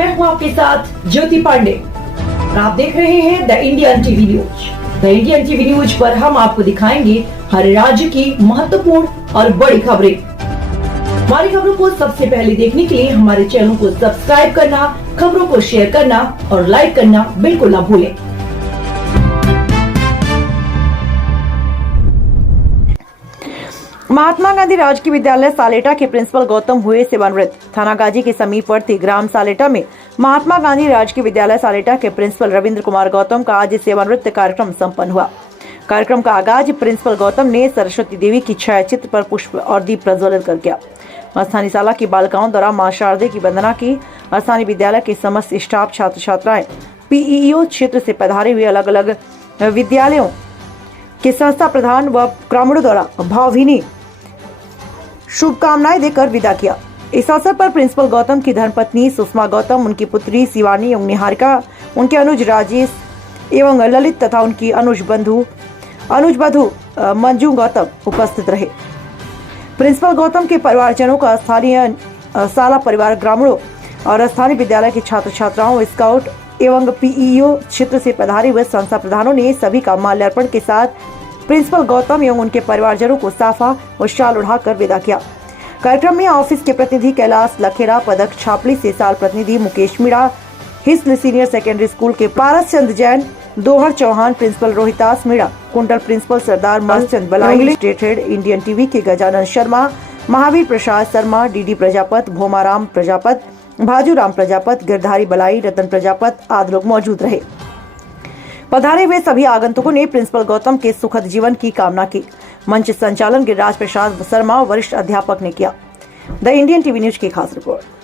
मैं हूं आपके साथ ज्योति पांडे और आप देख रहे हैं the Indian TV news. The Indian TV news पर हम आपको दिखाएंगे हर राज्य की महत्वपूर्ण और बड़ी खबरें। हमारी खबरों को सबसे पहले देखने के लिए हमारे चैनल को सब्सक्राइब करना, खबरों को शेयर करना और लाइक करना बिल्कुल न भूलें। महात्मा गांधी राजकीय विद्यालय सालेटा के प्रिंसिपल गौतम हुए सेवानिवृत्त। थाना गाजी के समीपवर्ती ग्राम सालेटा में महात्मा गांधी राजकीय विद्यालय सालेटा के प्रिंसिपल रविंद्र कुमार गौतम का आज सेवानिवृत्त कार्यक्रम संपन्न हुआ। कार्यक्रम का आगाज प्रिंसिपल गौतम ने सरस्वती देवी की छायाचित्र पर पुष्प और दीप प्रज्वलित कर किया। स्थानीय शाला की बालिकाओं द्वारा मां शारदे की वंदना की। स्थानीय विद्यालय के समस्त स्टाफ, छात्र छात्राएं, पीईओ क्षेत्र से पधारे हुए अलग अलग विद्यालयों के संस्था प्रधान व ग्रामीणों द्वारा भावभीनी शुभकामनाएं देकर विदा किया। इस अवसर पर प्रिंसिपल गौतम की धर्मपत्नी सुषमा गौतम, उनकी पुत्री शिवानी एवं निहारिका, उनके अनुज राजेश एवं ललित तथा उनकी अनुज बधू मंजू गौतम उपस्थित रहे। प्रिंसिपल गौतम के परिवारजनों का स्थानीय शाला परिवार, ग्रामीणों और स्थानीय विद्यालय के छात्र छात्राओं, स्काउट एवं पीईओ क्षेत्र से पधारे हुए संस्था प्रधानों ने सभी का माल्यार्पण के साथ प्रिंसिपल गौतम एवं उनके परिवारजनों को साफा और शाल उड़ाकर विदा किया। कार्यक्रम में ऑफिस के प्रतिनिधि कैलाश लखेरा, पदक छापली से साल प्रतिनिधि मुकेश मीणा, हिस्ल सीनियर सेकेंडरी स्कूल के पारस चंद जैन, दोहर चौहान, प्रिंसिपल रोहितास मीणा, कुंडल प्रिंसिपल सरदार मलचंद बलाई, स्टेट हेड इंडियन टीवी के गजानन शर्मा, महावीर प्रसाद शर्मा, डीडी प्रजापत, भोमाराम प्रजापत, भाजूराम प्रजापत, गिरधारी बलाई, रतन प्रजापत आदि लोग मौजूद रहे। पधारे हुए सभी आगंतुकों ने प्रिंसिपल गौतम के सुखद जीवन की कामना की। मंच संचालन गिरिराज प्रसाद शर्मा वरिष्ठ अध्यापक ने किया। द इंडियन टीवी न्यूज की खास रिपोर्ट।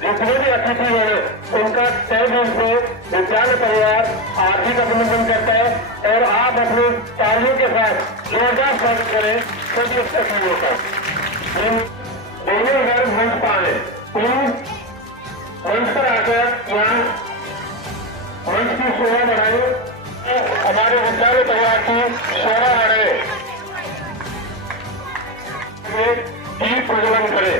जितने भी अतिथि हैं उनका तय दिल से विद्यालय परिवार आर्थिक अभिनंदन करता है और आप अपनी तालियों के साथ जोरदार स्वागत करें सभी अतिथियों का। दोनों घर मंच पाए मंच पर आकर यहाँ मंच की शोभा बढ़ाए, हमारे विद्यालय परिवार की शोभा बढ़ाए, दीप प्रज्वलन करें।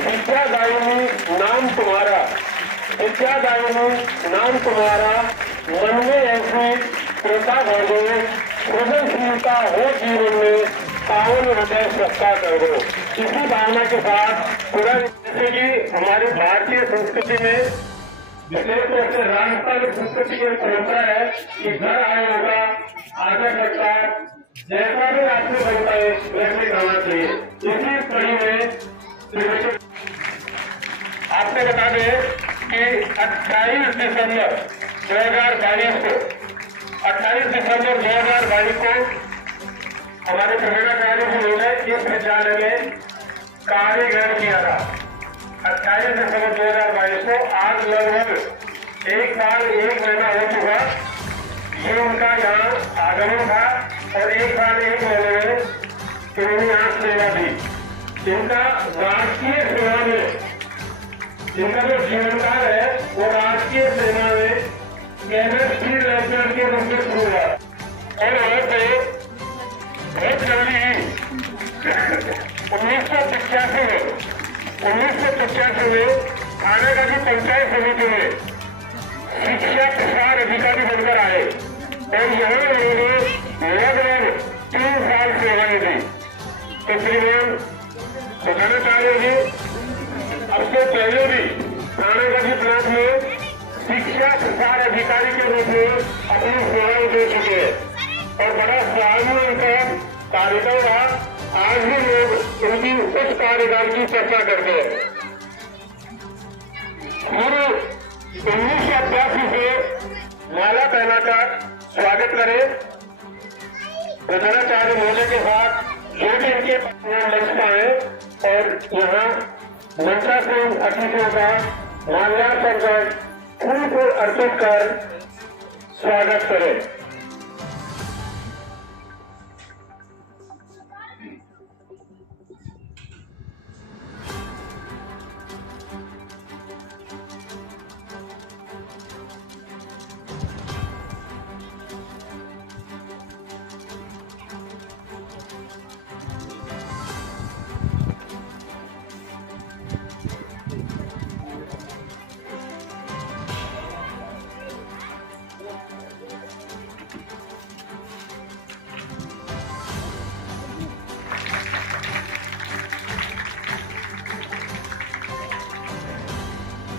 विद्यादायिनी नाम तुम्हारा, विद्यादायिनी नाम तुम्हारा, मन में ऐसी कृपा भरो, सृजनशीलता हो जीवन में, पावन हृदय सत्ता कर दो। इसी भावना के साथ पूरा, जैसे कि हमारी भारतीय संस्कृति में विशेष रूप से राजस्थान संस्कृति की परंपरा है कि घर आए होगा आगे बढ़ता है, जैसा भी आपसे बनता है वैसे करना चाहिए। इसी कड़ी में आपको बता दें कि 28 दिसंबर 2022 को 28 दिसंबर 2022 को हमारे प्रेरणाकारी जी ने इस विद्यालय में कार्य ग्रहण किया था। 28 दिसंबर 2022 को आज लगभग 1 साल 1 महीना हो चुका ये उनका यहाँ आगमन था और 1 साल 1 महीने में इन्होंने यहाँ सेवा दी। इनका राष्ट्रीय सेवा में इनका जो जीवन काल है वो राष्ट्रीय सेना में कैडेट फील्ड लेफ्टिनेंट के रूप में शुरू हुआ और वहाँ पे बहुत जल्दी ही 1985 में थाने का जो पंचायत समिति में शिक्षा प्रसार अधिकारी बनकर आए और यहाँ उन्होंने लगभग 3 साल से शिक्षा प्रसार अधिकारी के रूप में अपनी सेवाएं दे चुके हैं और बड़ा सराहनीय उनका कार्यकाल रहा। आज भी लोग उनकी उस कार्यकाल की चर्चा करते हैं। पूरे 1988 से माला पहनाकर स्वागत करें प्रधानाचार्य महोदय के साथ जो भी इनके मंच पाए और यहाँ मंत्रासन अतिथियों का माल्यार्पण कर फूल को अर्पित कर स्वागत करें।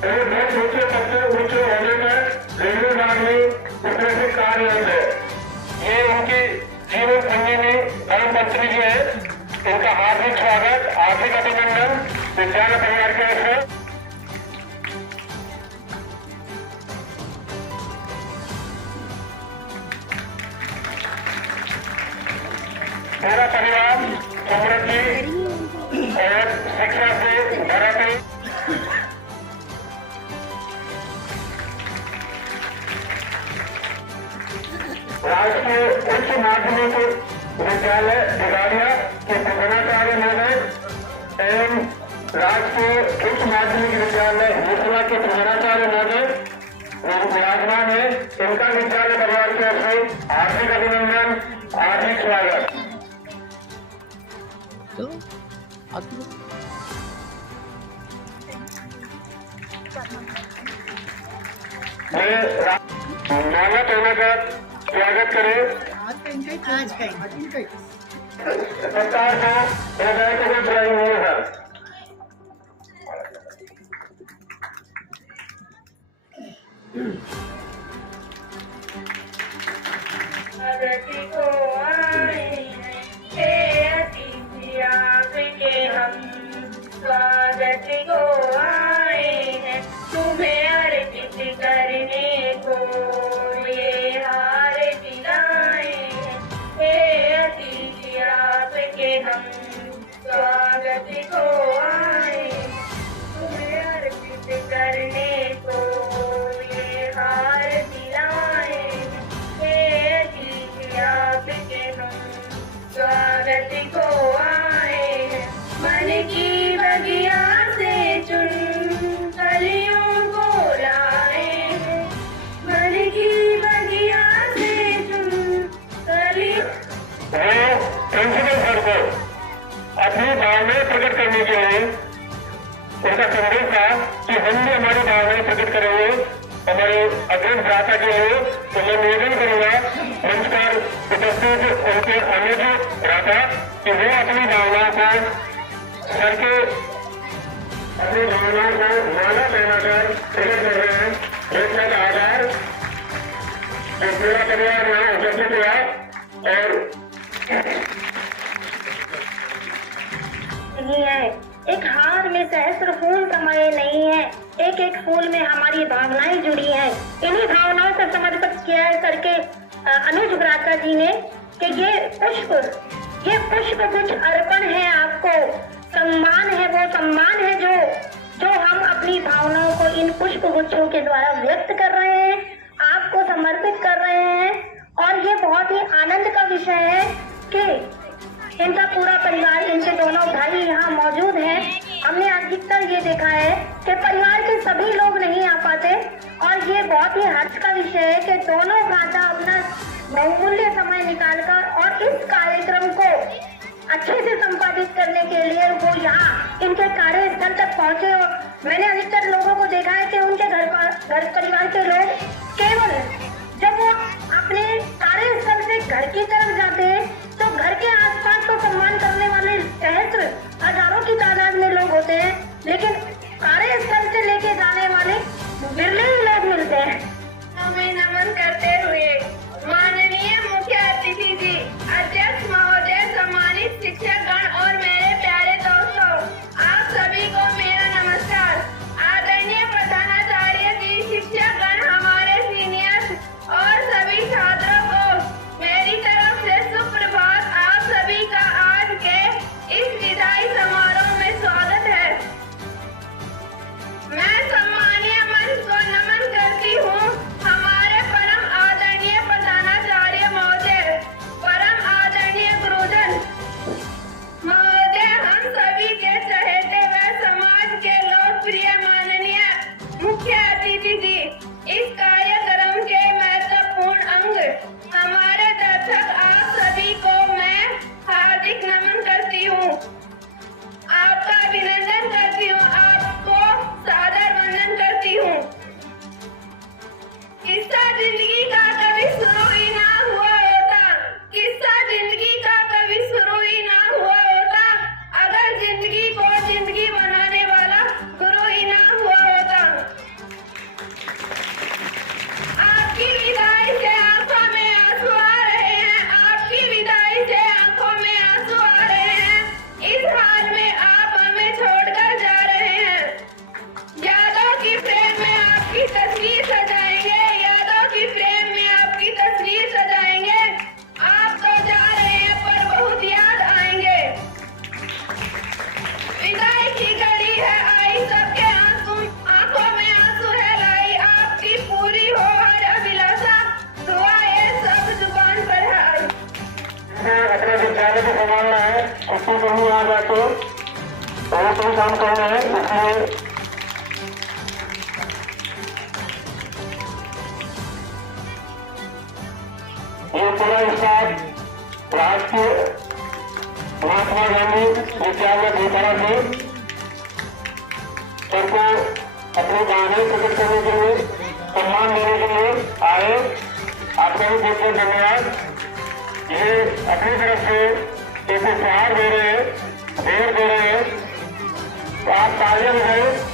बहुत ऊंचे पद ऊंचे होने में रेलवे विभाग में उसमें से कार्यरत है। ये उनकी जीवन संजीवनी धर्म मंत्री जी है। इनका हार्दिक स्वागत, हार्दिक अभिनंदन विद्यालय परिवार की ओर से। पूरा परिवार समृद्धि और शिक्षा से भरा है। राष्ट्रीय उच्च माध्यमिक विद्यालय दिगाड़िया के प्रधानाचार्य महोदय एवं राष्ट्रीय उच्च माध्यमिक विद्यालय होसला के प्रधानाचार्य महोदय विराजमान है। इनका विद्यालय परिवार की ओर से हार्दिक अभिनंदन, हार्दिक स्वागत। माला पहनाकर स्वागत करें सरकार को हृदय को बुराई नहीं है। प्रगति को आए हे अतिथि आपके हम स्वागत को आए हैं तुम्हें अर्पित करने को ये हार दिलाए हैं हे अतिथि आपके हम स्वागत को आए तुम्हें अर्पित करने को ये हार दिलाए हे अतिथि आपके हम स्वागत को आए हैं मन की बगिया से चुन कलियों को लाए हैं मन की बगिया से चुन कलियों प्रिंसिपल सर को अपनी भावनाएं प्रकट करने के लिए उनका संदेश था कि हम भी हमारी भावनाएं प्रकट करेंगे हमारे अग्रिम भ्राता के लिए। तो मैं निवेदन करूंगा मंच पर उपस्थित उनके अनुज भ्राता कि वो अपनी भावनाओं को सर के अपनी भावनाओं को माला पहनाकर प्रकट कर रहे हैं। बहुत बहुत आभार जो पूरा परिवार यहाँ उपस्थित हुआ और नहीं है एक हार में सहस्त्र फूल समाये नहीं है एक एक फूल में हमारी भावनाएं जुड़ी हैं। इन्हीं भावनाओं को समर्पित किया है सर के अनुज भ्राता जी ने कि ये पुष्प कुछ अर्पण है आपको सम्मान है वो सम्मान है जो हम अपनी भावनाओं को इन पुष्प गुच्छों के द्वारा व्यक्त कर रहे हैं आपको समर्पित कर रहे हैं। और ये बहुत ही आनंद का विषय है कि इनका पूरा परिवार इनके दोनों भाई यहाँ मौजूद हैं। हमने अधिकतर ये देखा है कि परिवार के सभी लोग नहीं आ पाते और ये बहुत ही हर्ष का विषय है कि दोनों भ्राता अपना बहुमूल्य समय निकालकर और इस कार्यक्रम को अच्छे से संपादित करने के लिए वो यहाँ इनके कार्यस्थल तक पहुँचे। और मैंने अधिकतर लोगों को देखा है कि उनके घर परिवार के लोग केवल जब वो अपने कार्यस्थल से घर की तरफ जाते हैं तो घर के आसपास तो सम्मान करने वाले सहस्त्र हजारों की तादाद में लोग होते हैं लेकिन कार्यस्थल से लेके जाने वाले बिरले ही लोग मिलते हैं। आ जाते और कोई काम करना है, इसलिए ये पूरा स्टाफ राष्ट्रीय महात्मा गांधी विद्यालय भोपाल से सबको अपने बहाने प्रकट करने के लिए, सम्मान देने के लिए आए। आपका भी बहुत बहुत धन्यवाद। ये अपनी तरफ से एक उपहार दे रहे हैं, भेंट दे रहे हैं, तो आप तालियां बजाएं।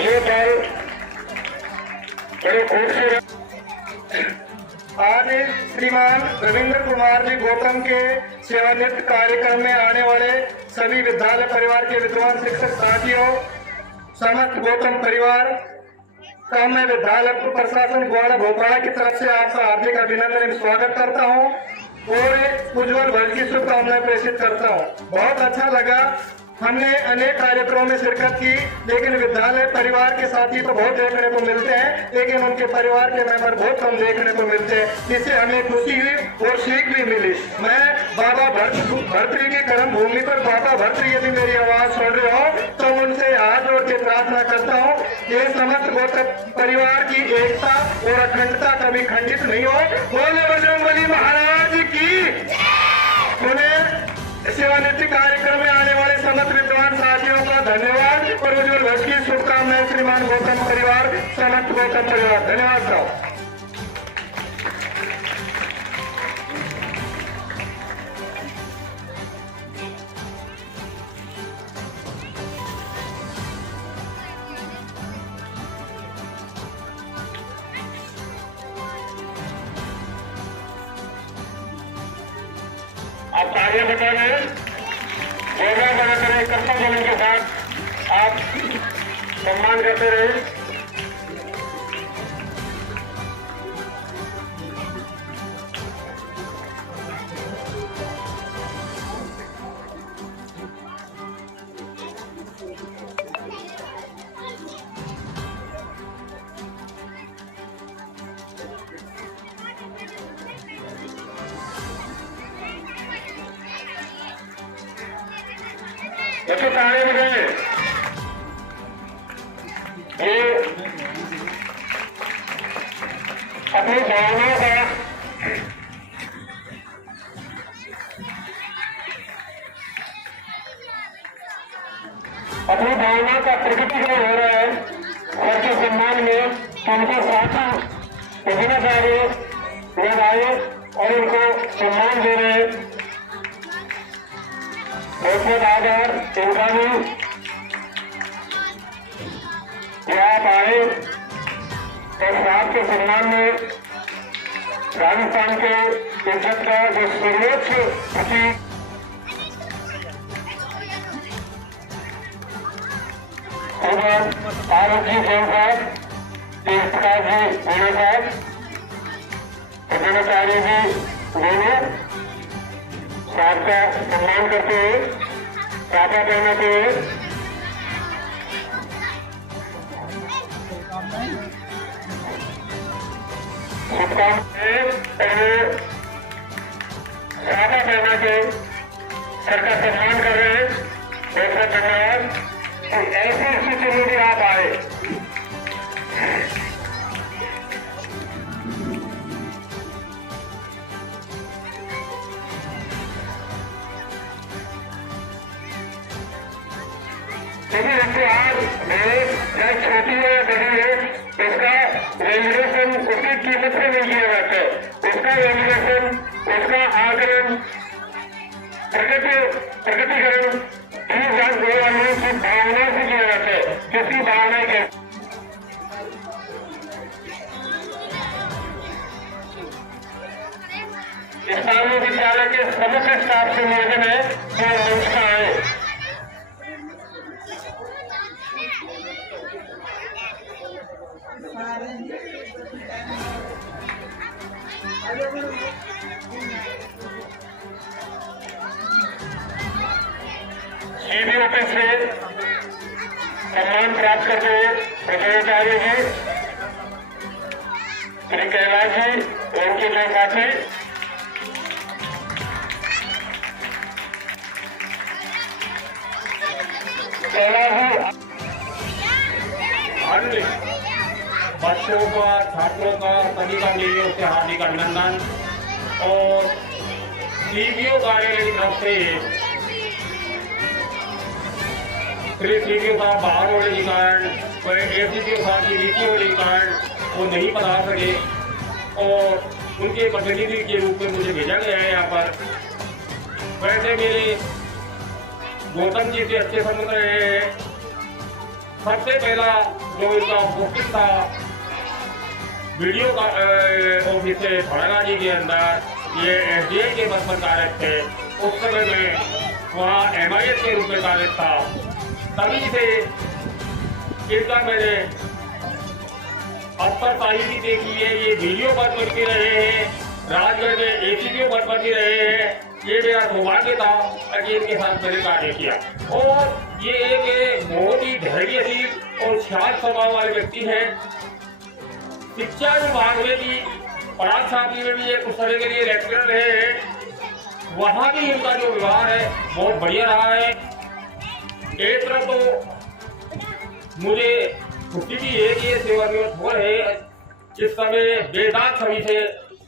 ये पल बड़े खूबसूरत। आज श्रीमान रविंद्र कुमार जी गौतम के सेवानिवृत्त कार्यक्रम में आने वाले सभी विद्यालय परिवार के विद्वान शिक्षक साथियों, समस्त गौतम परिवार का मैं विद्यालय प्रशासन ग्वाड़ा भोपाल की तरफ से आपका हार्दिक अभिनंदन एवं स्वागत करता हूं और उज्जवल भविष्य की शुभकामनाएं प्रेषित करता हूं। बहुत अच्छा लगा। हमने अनेक कार्यक्रमों में शिरकत की, लेकिन विद्यालय परिवार के साथी तो बहुत देखने को मिलते हैं, लेकिन उनके परिवार के मेंबर बहुत कम देखने को मिलते हैं। इससे हमें खुशी हुई और सीख भी मिली। मैं बाबा भर्तृ की कर्म भूमि पर बाबा भर्तृ यदि मेरी आवाज सुन रहे हो तो उनसे हाथ जोड़ के प्रार्थना करता हूँ, ये समस्त गौतम परिवार की एकता और अखंडता कभी खंडित नहीं हो। बोले बजरंगबली महाराज की। उन्हें सेवानिवृत्ति कार्यक्रम में आने वाले समस्त विद्वान साथियों का धन्यवाद और उज्जवल भविष्य की शुभकामनाएं। श्रीमान गौतम परिवार, समस्त गौतम परिवार, धन्यवाद साहब। आप तालियां बजा रहे हैं, योगा बना करें, कर्तव्य बलन के साथ आप सम्मान करते रहे। देखो ताले बजाए। ये अपनी भावनाओं का प्रकटीकरण हो रहा है सर के सम्मान में। उनके साथी विभिन्न कार्य लोग आए और उनको सम्मान दे रहे हैं। बहुत बहुत आभार इनका भी आप आए और साथ के सम्मान में राजस्थान के इज्जत का जो सर्वोच्च प्रतीक आरोप जी जैन साहब, प्रकाश जी मीणा साहब, प्रधानाचार्य जी दोनों साथ का सम्मान करते हुए, साथा पहनाते हुए शुभकामनाएं और साथा पहना के सर का सम्मान कर रहे हैं। बहुत बहुत धन्यवाद। ऐसी स्थिति में भी आप आए। क्योंकि इससे आज चाहे छोटी है या बड़ी है, इसका वैल्यूएशन उसकी कीमत से नहीं किया जाता है। उसका वैल्यूएशन, उसका आकलन, प्रकटीकरण ठीक जान दो वालों की भावना से किया जाता है। किसकी भावना क्या? इस मामले विद्यालय के समस्त स्टाफ से निवेदन है कि मंच का आए। सीधी ऑफिस से सम्मान प्राप्त करते हुए प्रधानाचार्य जी श्री कैलाश जी और उनके दो साथी कैलाश जी बच्चों का, छात्रों का, सभी का मेरी ओर से हार्दिक अभिनंदन। और सीबीओ कार्यालय की तरफ से श्री सीबीओ साहब बाहर होने के कारण, एसीपीओ साहब की नीति होने के कारण वो नहीं पढ़ा सके और उनके प्रतिनिधि के रूप में मुझे भेजा गया है यहाँ पर। वैसे मेरे गौतम जी से अच्छे संबंध रहे हैं। सबसे पहला जो इनका ऑफिस था वीडियो का ऑफिस से थोड़ागाजी के अंदर, ये एसडीए के पद पर कार्यरत थे। उस समय में वहाँ एमआईएस के रूप में कार्यरत था। तभी से इनका मैंने अफसरशाही भी देखी है। ये वीडियो पद पर भी रहे हैं, राजगढ़ में एसीपीओ पद पर भी रहे हैं। ये मेरा सौभाग्य था कि इनके साथ मैंने कार्य किया। और ये एक बहुत ही धैर्यशील और शांत स्वभाव वाले व्यक्ति हैं। शिक्षा विभाग में भी, पराग छावनी में भी ये कुछ समय के लिए लेक्चरर रहे हैं। वहाँ भी इनका जो व्यवहार है बहुत बढ़िया रहा है। एक तरफ तो मुझे खुशी भी है कि ये सेवानिवृत्त हो रहे हैं, इस समय बेदाग छवि से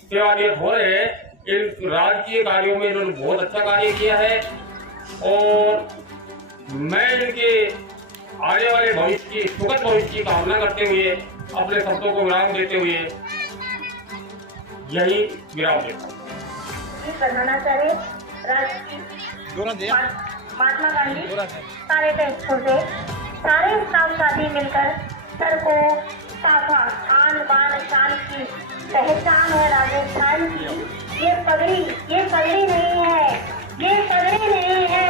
सेवानिवृत्त हो रहे हैं। इन राजकीय कार्यों में इन्होंने बहुत अच्छा कार्य किया है और मैं इनके आने वाले भविष्य की, सुखद भविष्य की कामना करते हुए अपने शब्दों को विराम देते हुए यही विराम देता हूँ। प्रधानाचार्य महात्मा गांधी सारे स्कूल से सारे स्टाफ साथी मिलकर सर को साफा आन बान शान की पहचान है राजस्थान की। ये पगड़ी नहीं है, ये पगड़ी नहीं है,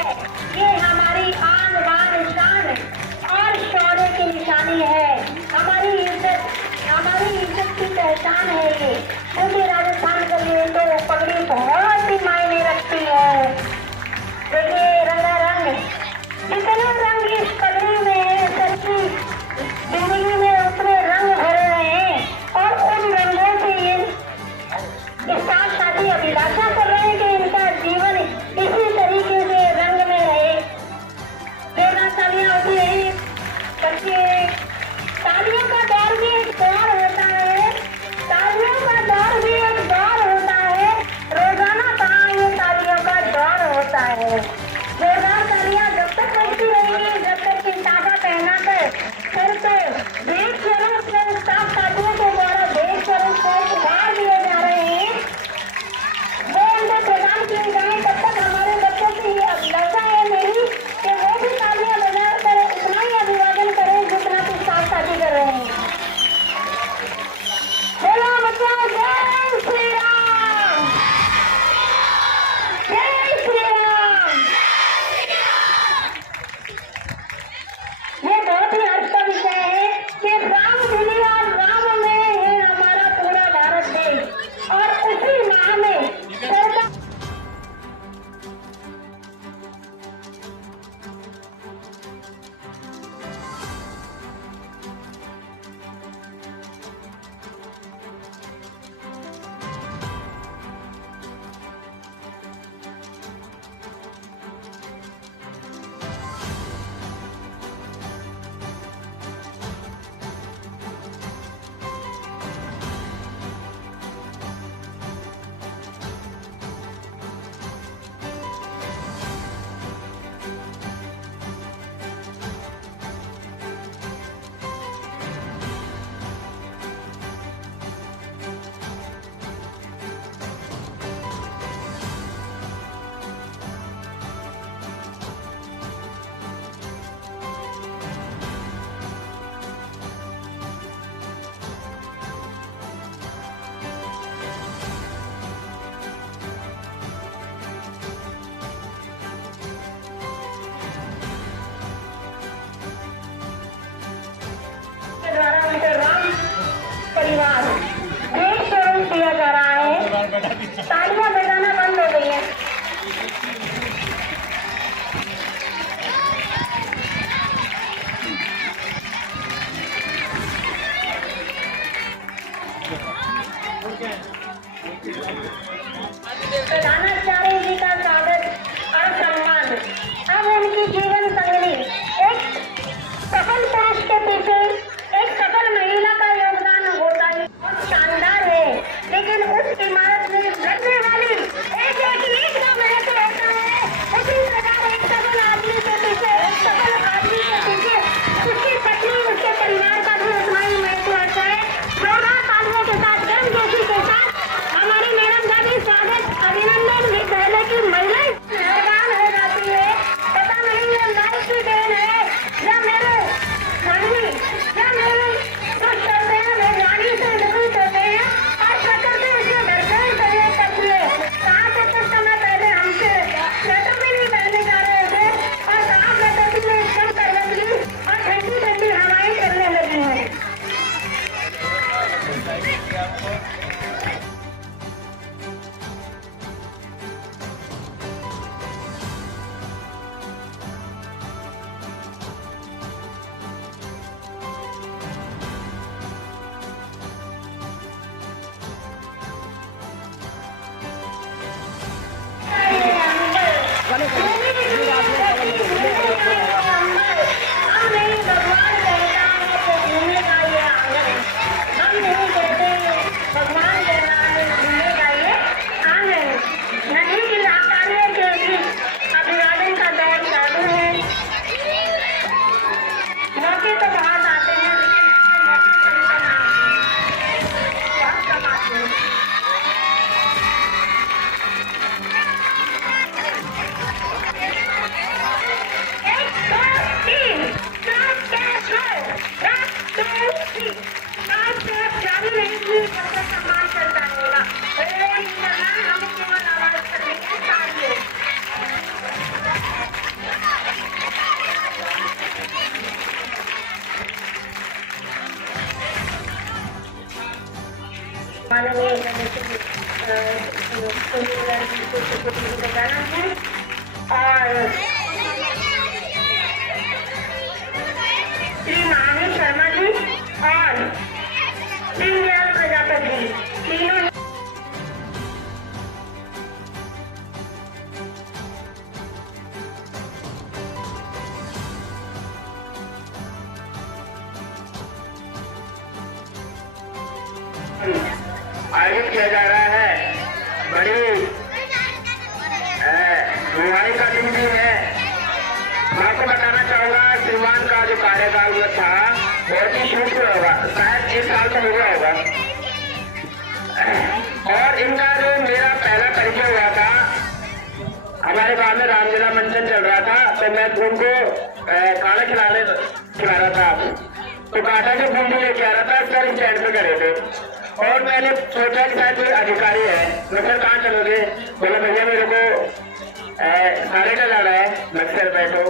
ये हमारी आन बान शान और शौर्य की निशानी है। हमारी इज्जत की पहचान है ये। क्योंकि राजस्थान के लिए तो पगड़ी बहुत ही मायने रखती है। देखिए रंगारंग, जितने रंग इस पगड़ी में है, सच्ची जिंदगी में उसमें रंग भरे हैं और उन रंगों से ये साथ साथी अभिलाषा कर रहे हैं कि इनका जीवन इसी तरीके से रंग में रहे। देना तालियां होती है, बच्चे तालियों का दौर भी एक दौर होता है, तालियों का दौर भी एक दौर होता है। रोजाना कहाँ ये तालियों का दौर होता है। जोरदार तालियां जब तक बजती रहेंगी, जब तक कि ताजा पहना कर सर पे देश स्वरूप में स्टाफ साथियों के द्वारा देश स्वरूप को उपहार दिए जा रहे हैं। गोल्ड प्रधानाचार्य जी का स्वागत और सम्मान। अब उनकी जीवन संगनी एक सफल पुरुष के पीछे एक सफल महिला का योगदान होता है बहुत शानदार है, लेकिन उस इमारत में लगने वाली एक का महत्व होता है। उसी प्रकार एक सफल आदमी के पीछे एक सफल आदमी के पीछे उसकी पत्नी उसके परिवार का भी उतना ही महत्व होता है। जोरदार तालियों के साथ गर्म जोशी के साथ हमारी मैडम का भी स्वागत अभिनंदन। विद्यालय की महिलाएं हैरान हो जाती है, पता नहीं ये नाई की देन है या मेरे स्वामी या मेरे कुछ होते हैं वैज्ञानिक से विकसित होते हैं और प्रकृति उसके दर्शन करने करती है। कहाँ से कुछ समय पहले हमसे स्वेटर भी नहीं पहनने जा रहे थे और कहाँ प्रकृति ने एकदम करवट ली और ठंडी ठंडी हवाएं चलने लगी हैं। अभिवादन का दौर चालू है। मौके तो बहुत आते हैं, बहुत कम आते हैं। सम्मान चलता रहेगा। हमें केवल आवाज करने की चाहिए। माननीय बताना है और श्री महावीर शर्मा जी और दीनदयाल प्रजापति जी तीनों आयोजित किया जा रहा है। बड़ी रुहानी का दिन भी है। मैं आपको बताना चाहूंगा श्रीमान का जो कार्यकाल में था बहुत ही शुभ होगा, शायद इस साल में हुआ होगा। और इनका जो मेरा पहला परिचय हुआ था, हमारे गांव में रामलीला मंचन चल रहा था, तो मैं उनको खाना खिला रहा था। तो काटा से बूंदी लेके आ रहा था, सर स्टैंड पे खड़े थे और मैंने सोचा कि शायद कोई अधिकारी है। मैं सर कहाँ चलोगे? बोला भैया मेरे को सारे का जाना है। मैं सर बैठो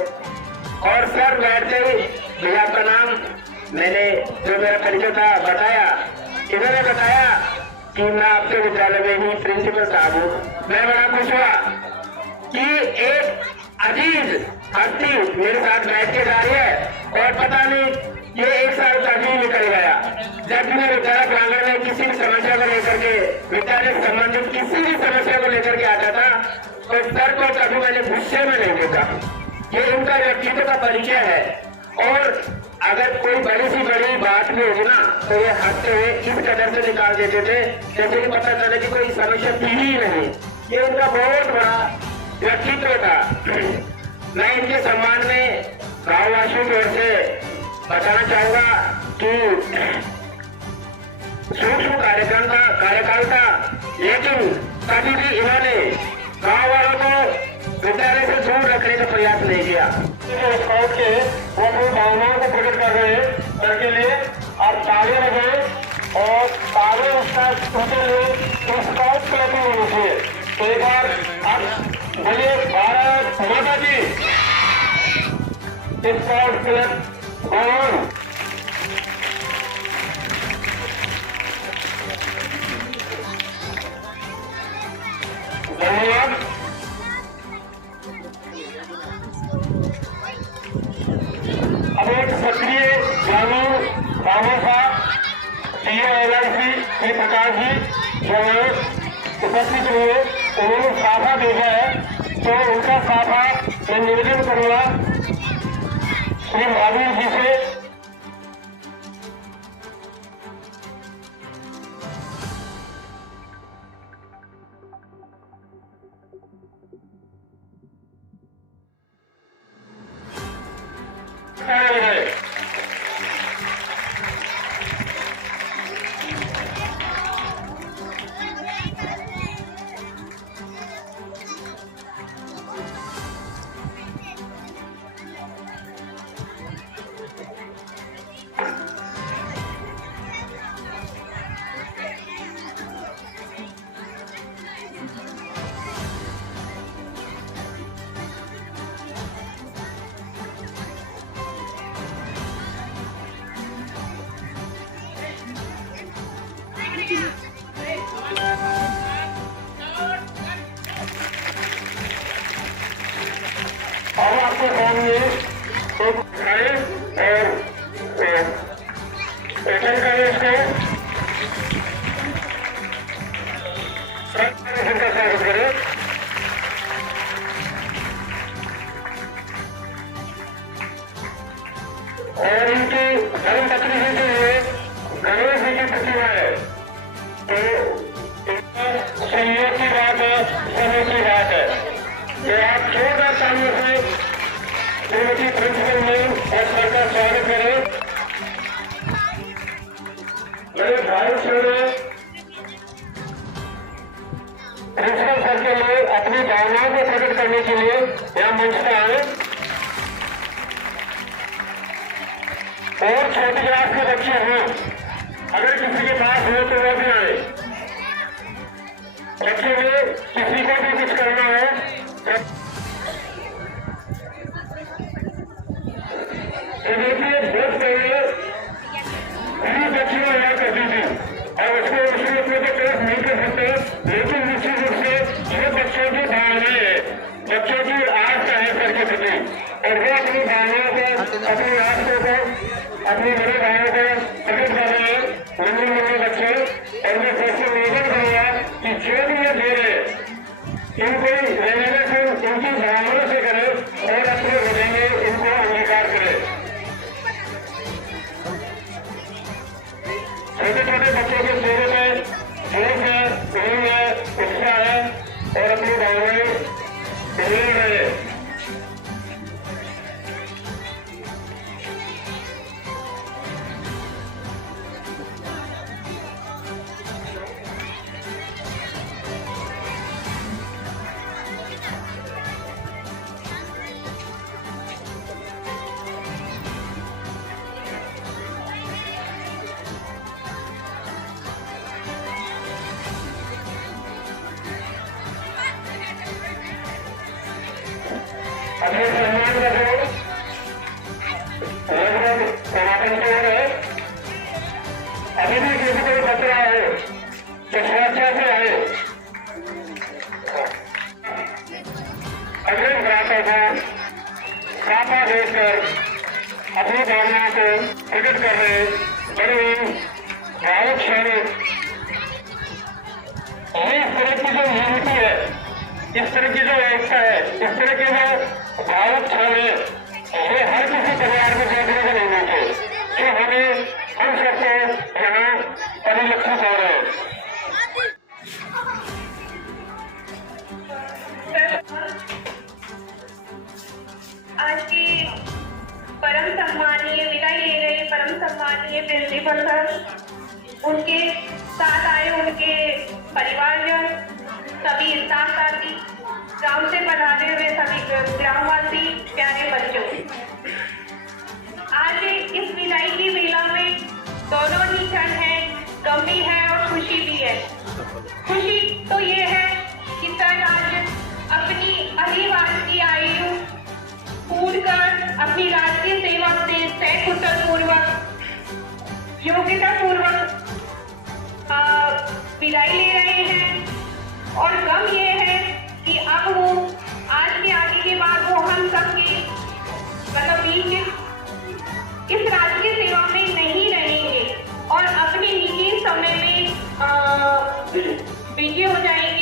और सर बैठते ही भैया आपका नाम, मैंने जो मेरा परिचय था बताया। इन्होंने बताया कि मैं आपके विद्यालय में ही प्रिंसिपल साहब हूँ। मैं बड़ा खुश हुआ कि एक अजीज हस्ती मेरे साथ बैठ के जा रही है और पता नहीं ये एक साल कभी निकल गया। जब भी मैं विद्यालय प्रांगण में किसी भी समस्या को लेकर के, विद्यालय से संबंधित किसी भी समस्या को लेकर के आता था, तो सर को कभी मैंने गुस्से में नहीं देखा। ये उनका व्यक्तित्व का परिचय है। और अगर कोई बड़ी सी बड़ी बात भी होगी ना, तो ये हंसते हुए इस कदर से निकाल देते थे जैसे कि पता चले कि कोई समस्या थी ही नहीं। ये उनका बहुत बड़ा व्यक्तित्व था। मैं इनके सम्मान में गाँववासियों की ओर से बताना चाहूंगा कि सूक्ष्म कार्यकाल था, लेकिन कभी भी इन्होंने गाँव वालों को विद्यालय से दूर रखने का प्रयास नहीं किया। स्काउट के वो अपनी भावनाओं को प्रकट कर रहे हैं करके लिए आप ताले लगाए और ताले उसका सुनते हुए स्काउट क्लब में होना चाहिए। तो एक बार आप बोलिए भारत माता की। स्काउट क्लब भवन धन्यवाद। अब एक सक्रिय ग्रामीण रामोसा CA LIC के प्रकाश जी जो है उपस्थित हुए, उन्होंने साफा भेजा है, तो उनका साफा मैं निवेदन करूंगा श्री महावीर जी से। अब आपके सामने एक खड़े और ओपन करें इसको, इनका स्वागत करें। और इनकी धर्मपत्नी जी के लिए गणेश जी की प्रतिमा है, तो सहयोग की बात है, समय की बात है। तो आप जोरदार तालियों से श्रीमती प्रिंसिपल मैम और सर का स्वागत करें। मेरे भाई छोड़े प्रिंसिपल सर के लिए अपनी भावनाओं को प्रकट करने के लिए यहाँ मंच पर आए, और छोटी क्लास के बच्चे हों, अगर किसी के पास हो तो वो भी आए। बच्चे में किसी को भी कुछ करना है, देखिए बहुत पहले बच्चियां आया करती थी और उसको उसमें अपने को टेस्ट नहीं कर सकते, लेकिन निश्चित रूप से ये बच्चों की भावनाएं है, बच्चों की आस का है सर के प्रति, और वो अपनी भावनाओं को, अपनी आस्थों को, अपने बड़े भाइयों को प्रकट कर रहे हैं, नन्हे बच्चे। और मैं सबसे निवेदन करूंगा कि जो भी ये दे रहे इनको रहने से उनकी भावनाओं से करें और अपने हृदय में इनको अंगीकार करें। छोटे छोटे बच्चों के चेहरे में जोश है, उमंग है, उत्साह है और अपनी भावनाएं बोल रहे हैं। अपने सम्मान का जो लगभग समापन की ओर है, अभी भी किसी को खतरा है तो सुरक्षा से आए। अग्रिम ग्राहकों को साफा देखकर अपनी भावनाओं को प्रकट कर रहे बड़े भावुक क्षण। इस तरह की जो यूनिटी है, इस तरह की जो एकता है, इस तरह के जो भावुक क्षण है, ये हर किसी परिवार में देखने को नहीं मिलते, जो हमें हम सबको यहाँ परिलक्षित हो रहे हैं। आज की परम सम्मानीय विदाई ले रहे परम सम्मानीय प्रिंसिपल सर, उनके साथ आए उनके परिवारजन, सभी स्टाफ साथी, गांव से पधारे हुए सभी ग्रामवासी, प्यारे बच्चों, आज इस विदाई की मेला में दोनों ही क्षण है, गम भी है और खुशी भी है। खुशी तो ये है कि सर आज अपनी अहिवास की आयु पूर्ण कर अपनी राष्ट्रीय सेवा से तय कुशल पूर्वक, योग्यता पूर्वक विदाई ले रहे हैं। और गम ये है कि अब वो आज के आगे के बाद वो हम सबके मतलब बीच इस राष्ट्रीय सेवा में नहीं रहेंगे और अपने निजी समय में बिजी हो जाएंगे।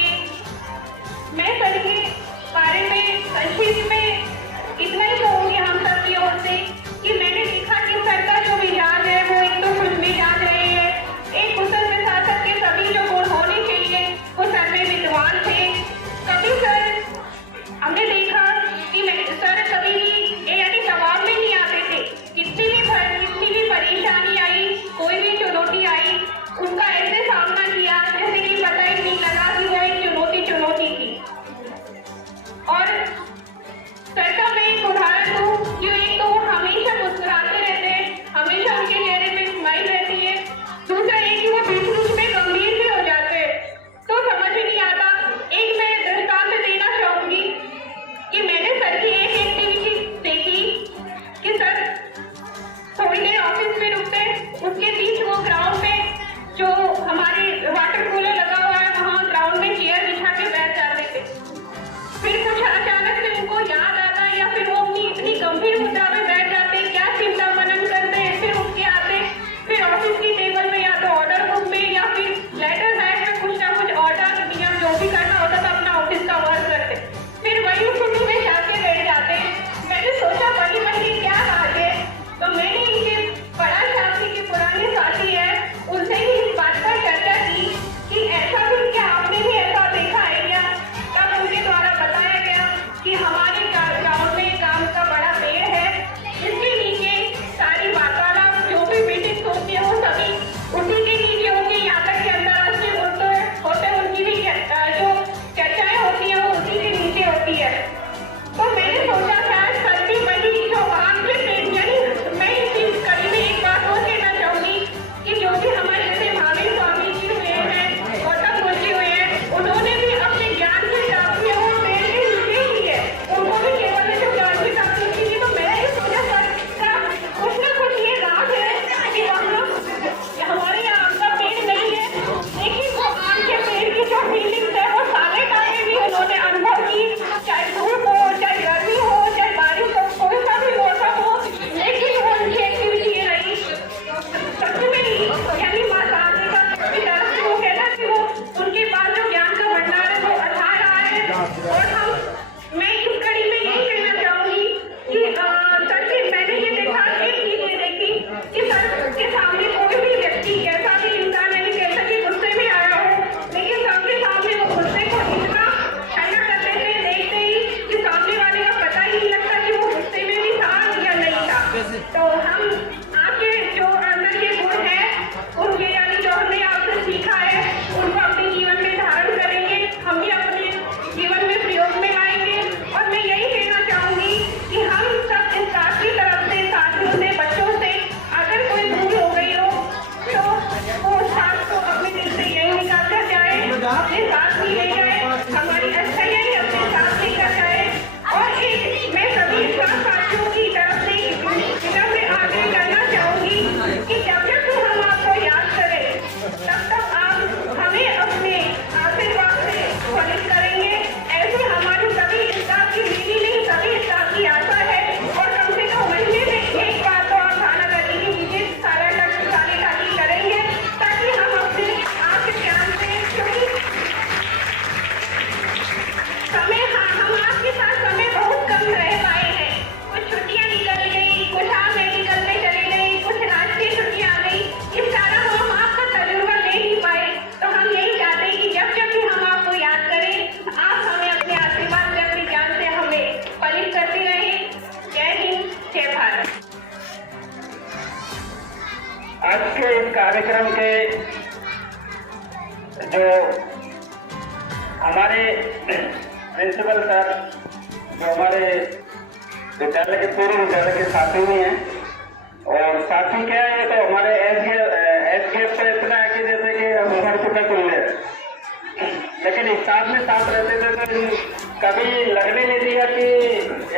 और मैं इस कड़ी में यही कहना चाहूंगी कि सर से मैंने ये देखा, एक चीज ये देखी कि सर के सामने कोई भी व्यक्ति, कैसा भी इंसान, मैंने कैसा कि गुस्से में आया हो, लेकिन सबके सामने वो गुस्से को इतना ठंडा कर देते देखते ही कि सामने वाले का पता ही नहीं लगता कि वो गुस्से में भी था या नहीं था। तो हम आपके जो अंदर के गुण है उनके, यानी जो हमने आपसे सीखा है, उनको अपने जीवन में धारण करेंगे, हम भी अपने जीवन में प्रयोग में लाएंगे। और मैं यही कहना चाहूंगी कि हम सब इस साथ की तरफ से, साथियों से, बच्चों से अगर कोई भूल हो गई हो तो वो साथ को अपने दिल से यही निकाल कर जाए, अपने साथ ही ले जाए, हमारी अच्छाइयाँ ही अपने साथ लेकर जाए। और एक मैं सभी साथियों की तरफ से इधर से आगे करना चाहूंगी कि जब जब हम आपको याद करें तब तक आप हमें अपने आशीर्वाद से फलित करेंगे। ऐसे हमारी सभी स्टाफ की मीटिंग नहीं, सभी स्टाफ की आशा है। और कम से कम महीने में एक बार तो आप थाना गली की विजिट सारे ढाकी करेंगे, ताकि हम अपने आपके ज्ञान से, क्योंकि समय, हम आपके साथ समय बहुत कम रह पाए हैं। कुछ छुट्टियां निकल गई, कुछ आप मेडिकल में चले गई, कुछ राजकीय छुट्टियां आ गई, इस कारण हम आपका तजुर्बा ले नहीं पाए। तो हम यही चाहते हैं कि जब जब भी हम आपको याद करें, आप हमें अपने आशीर्वाद से, अपनी जान से हमें फलित करते रहें। जय हिंद, जय भारत। आज के इस कार्यक्रम के जो हमारे प्रिंसिपल सर, जो हमारे विद्यालय के, पूर्व विद्यालय के साथी भी हैं, और साथी क्या है, तो हमारे एज गेप तो इतना है कि जैसे कि हम घर चुका खुल रहे, लेकिन साथ में साथ रहते थे तो कभी लगने नहीं दिया कि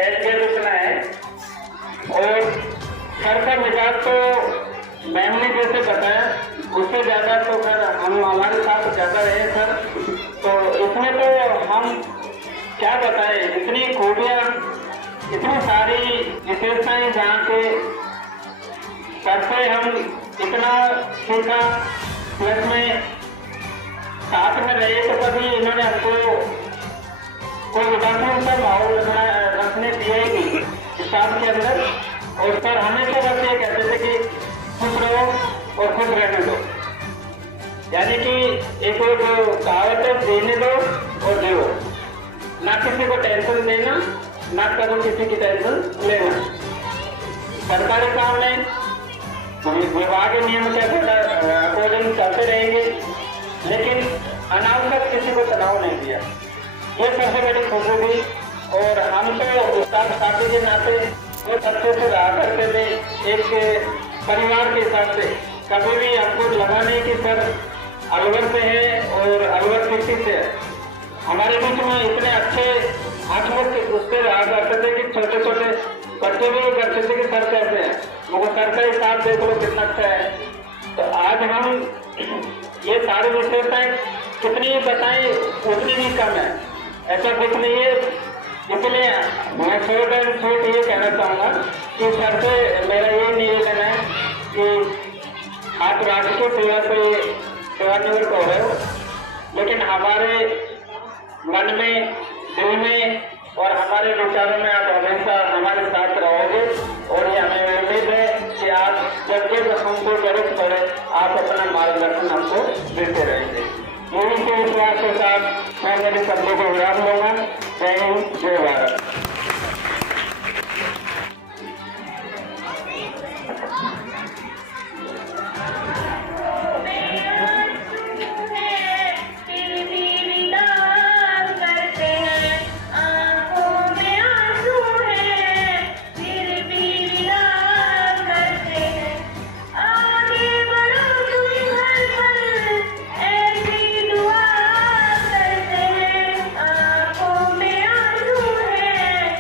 एज गेप इतना है। और सर का विकास तो मैम ने जैसे बताया उससे ज़्यादा तो सर हम हमारे साथ ज़्यादा रहे सर। तो इसमें तो हम क्या बताएं, इतनी खूबियाँ, इतनी सारी विशेषताएं जहाँ से सर से हम इतना सीखा, प्लस में साथ में रहे तो कभी इन्होंने हमको कोई उदासीन सा माहौल रखने दिया ही नहीं स्टाफ के अंदर। और सर हमेशा बस ये कहते थे कि खुश रहो और खुश रहने दो, यानी कि एक जो कहावत है, देने दो और दो, ना किसी को टेंशन देना, ना कभी किसी की टेंशन लेना। सरकारी काम में विभाग नियम के अकॉर्डिंग चलते रहेंगे, लेकिन अनावश्यक किसी को तनाव नहीं दिया, ये सबसे बड़ी खुशी थी। और हम तो स्टाफ साथी के नाते वो अच्छे से रहा करते थे, एक परिवार के हिसाब से। कभी भी हमको लगा नहीं कि सर अलवर से है और अलवर सिटी से है। हमारे बीच में इतने अच्छे हंसमुख उससे रहा करते थे कि छोटे छोटे बच्चे भी करते थे कि सर कैसे हैं, वो सर का हिसाब देख लो कितना अच्छा है। तो आज हम ये सारी विशेषताएं कितनी बताएं उतनी भी कम है, ऐसा कुछ नहीं है। इसलिए मैं शॉर्ट एंड स्वीट ये कहना चाहूँगा कि सर से मेरा ये निवेदन है कि आप राष्ट्र की सेवा से सेवानिवृत्त हो रहे हो, लेकिन हमारे मन में, दिल में और हमारे विचारों में आप हमेशा हमारे साथ रहोगे। और ये हमें उम्मीद है कि आप जब जब हमको जरूरत पड़े आप अपना मार्गदर्शन हमको देते रहेंगे। यही के विश्वास के साथ मैं मेरे शब्दों को विराम लूंगा। जय हिंद, जय भारत। दुआ करते हैं, आंखों में आंसू है।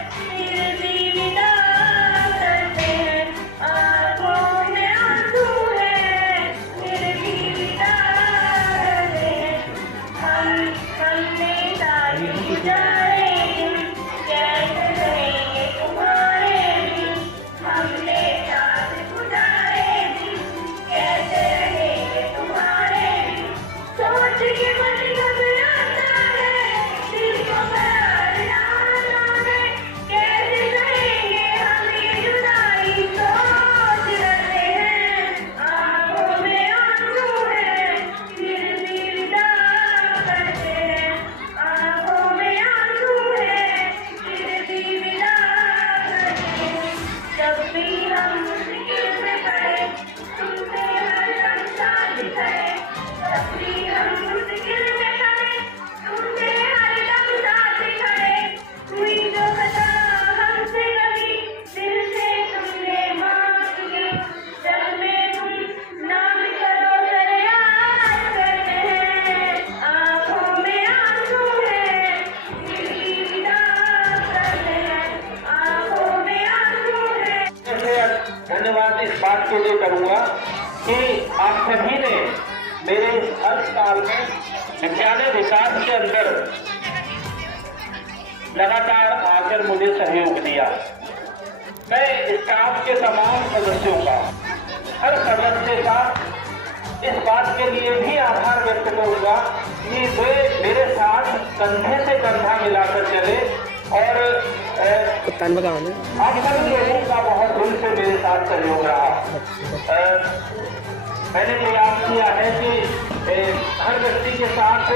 आपके लिए करूंगा कि आप सभी ने मेरे इस हर साल में विद्यालय विकास के अंदर लगातार आकर मुझे सहयोग दिया। मैं स्टाफ के तमाम सदस्यों का, हर सदस्य का इस बात के लिए भी आभार व्यक्त करूंगा कि वे मेरे साथ कंधे से कंधा मिलाकर चले और आप सभी लोगों का बहुत दिल से मेरे साथ सहयोग रहा। मैंने प्रयास किया है कि हर व्यक्ति के साथ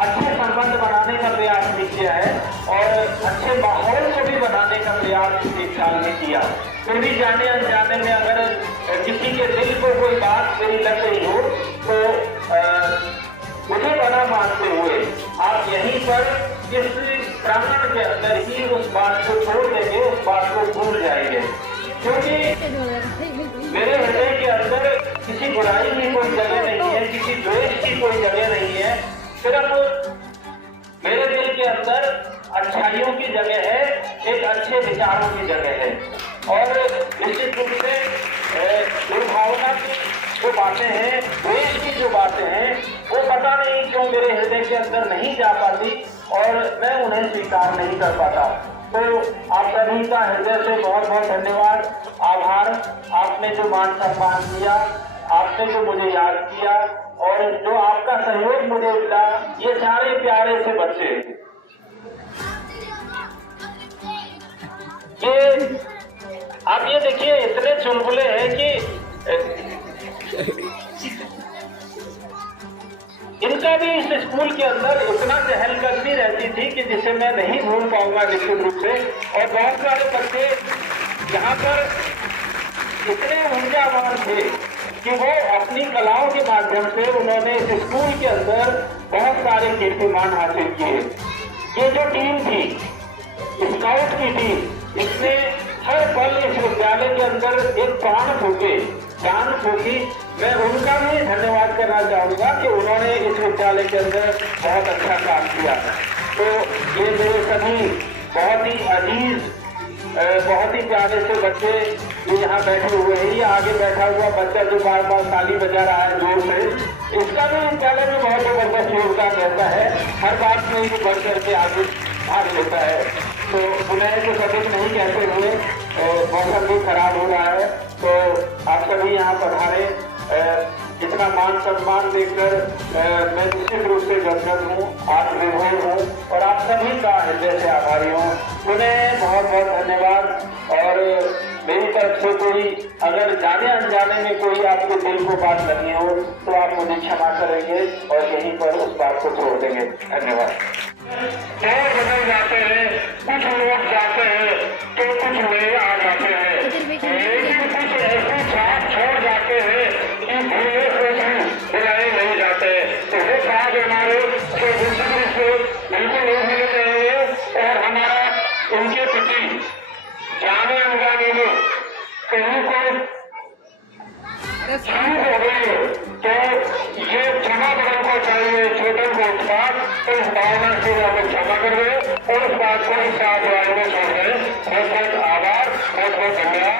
अच्छे संबंध बनाने का प्रयास भी किया है और अच्छे माहौल को भी बनाने का प्रयास इस साल में किया। फिर भी जाने अनजाने में अगर किसी के दिल को कोई बात मेरी लग रही हो तो मुझे बड़ा मानते हुए आप यहीं पर इस प्रांगण के अंदर ही उस बात को छोड़ देंगे, उस बात को भूल जाएंगे, क्योंकि मेरे हृदय के अंदर किसी बुराई की कोई जगह नहीं है, किसी द्वेष की कोई जगह नहीं है। सिर्फ मेरे दिल के अंदर अच्छाइयों की जगह है, एक अच्छे विचारों की जगह है। और निश्चित रूप से दुर्भावना की जो बातें हैं, द्वेष की जो बातें हैं, वो पता नहीं क्यों मेरे हृदय के अंदर नहीं जा पाती और मैं उन्हें स्वीकार नहीं कर पाता। तो आप सभी का हृदय से बहुत बहुत धन्यवाद, आभार। आपने जो मान सम्मान दिया, आपने जो मुझे याद किया और जो आपका सहयोग मुझे मिला, ये सारे प्यारे से बच्चे, ये आप ये देखिए इतने चुलबुले हैं कि इनका भी इस स्कूल के अंदर इतना चहलकदमी रहती थी कि जिसे मैं नहीं भूल पाऊंगा निश्चित रूप से। और बहुत सारे बच्चे यहाँ पर इतने ऊर्जावान थे कि वो अपनी कलाओं के माध्यम से उन्होंने इस स्कूल के अंदर बहुत सारे कीर्तिमान हासिल किए। ये जो टीम थी, स्काउट की टीम, इसने हर पल इस विद्यालय के अंदर एक प्राण फूके, जान फूकी। मैं उनका भी धन्यवाद करना चाहूंगा कि उन्होंने इस विद्यालय के अंदर बहुत अच्छा काम किया। तो ये मेरे सभी बहुत ही अजीज, बहुत ही प्यारे से बच्चे जो यहाँ बैठे हुए हैं, ये आगे बैठा हुआ बच्चा जो बार बार ताली बजा रहा है जोर से, इसका भी विद्यालय में बहुत जबरदस्त योगदान रहता है। हर बात में ये बढ़ करके आगे भाग लेता है। तो उन्हें तो सभी नहीं कहते हुए, मौसम भी खराब हो रहा है, तो आप सभी यहाँ पधारे, इतना मान सम्मान देकर मैं निश्चित रूप से गदगद हूँ, आत्मनिर्भर हूँ और आप सभी का हृदय से आभारी हूँ। उन्हें बहुत बहुत धन्यवाद। और मेरी तरफ से कोई अगर जाने अनजाने में कोई आपके दिल को बात करनी हो तो आप मुझे क्षमा करेंगे और यहीं पर उस बात को छोड़ देंगे। धन्यवाद। और बदल जाते हैं, कुछ लोग जाते हैं तो कुछ नए आ जाते हैं, लेकिन कुछ ऐसी छाप छोड़ जाते हैं कि भूले से भी बुलाए नहीं जाते। तो वो साथ हमारे जिंदगी से बिल्कुल नहीं मिल रहे हैं और हमारा उनके प्रति जाने अनजाने में कहीं कोई चूक हो गई है तो ये क्षमा करने को चाहिए। छोटन को इस बात तो इस भावना से आप क्षमा कर रहे और उस बात को इस साथ वाले में छोड़ रहे। बहुत बहुत आभार, बहुत बहुत धन्यवाद।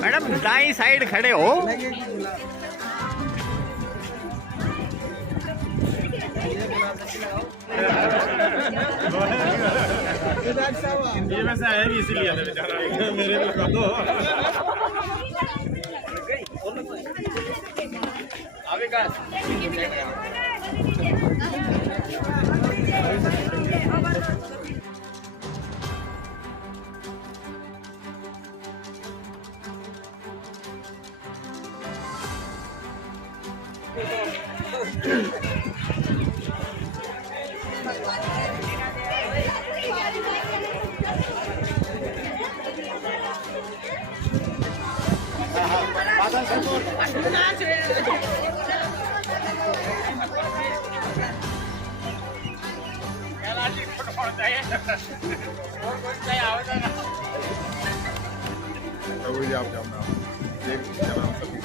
मैडम दाई साइड खड़े हो। ये वैसा है भी इसीलिए बेचारा मेरे को दो वही आप जाना देख जाना सभी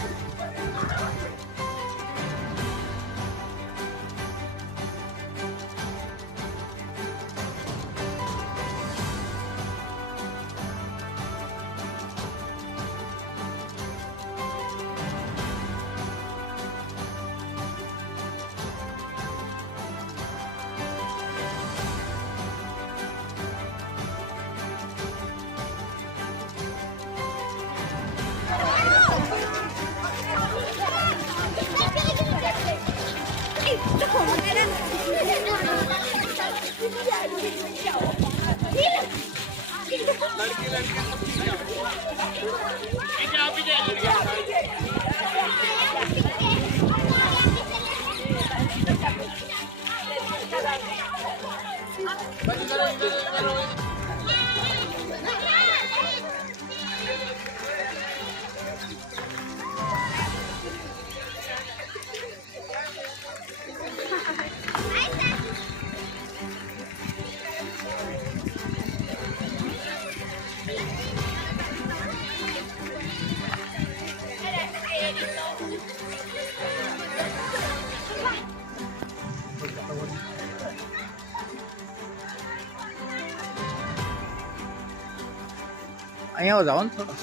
અહીંયા જાઓ ને થોડો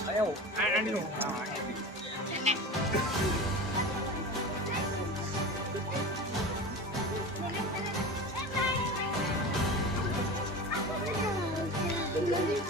Thank you.